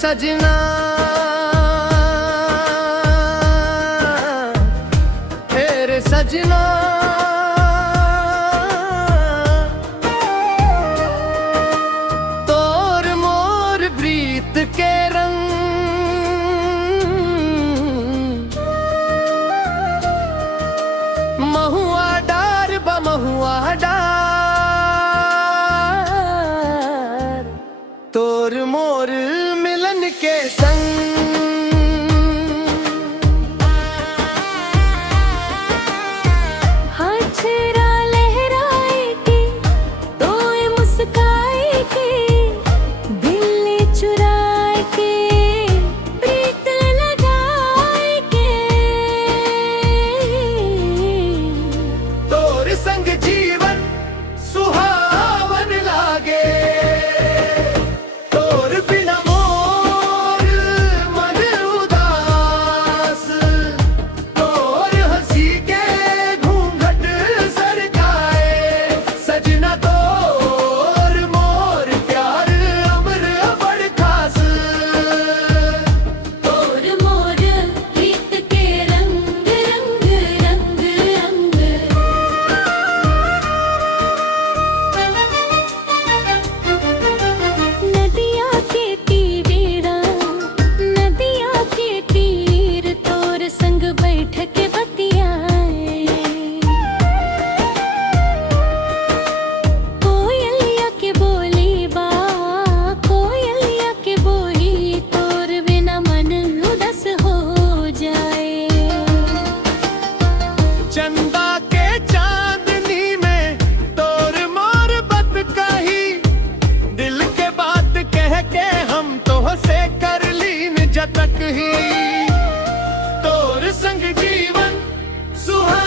सजना तेरे सजना तोर मोर प्रीत के रंग महुआ डार बमहुआ डार तोर मोर मिलन के संग हाथरा लहराए के तोए मुस्काए के बिल्ली चुराए के प्रीत लगाए के तोर संग जीवन सुहावन लागे तोर बिना मोर मन उदास तोर हंसी के घूंघट सरकाए सजना तोर मोर प्यार अमर बड़ खास तोर मोर प्रीत के रंग रंग रंग रंग नदिया के तीरेड़ा नदिया के तीर तोर संग बैठ के बतियाए कोयलिया के बोली बा कोयलिया के बोली तोर बिना मन उदास हो जाए चंदा के चांदनी में तोर मोर बत कही दिल के बात कह के हम तो से कर लीन जतक ही तोर संग जीवन सुहा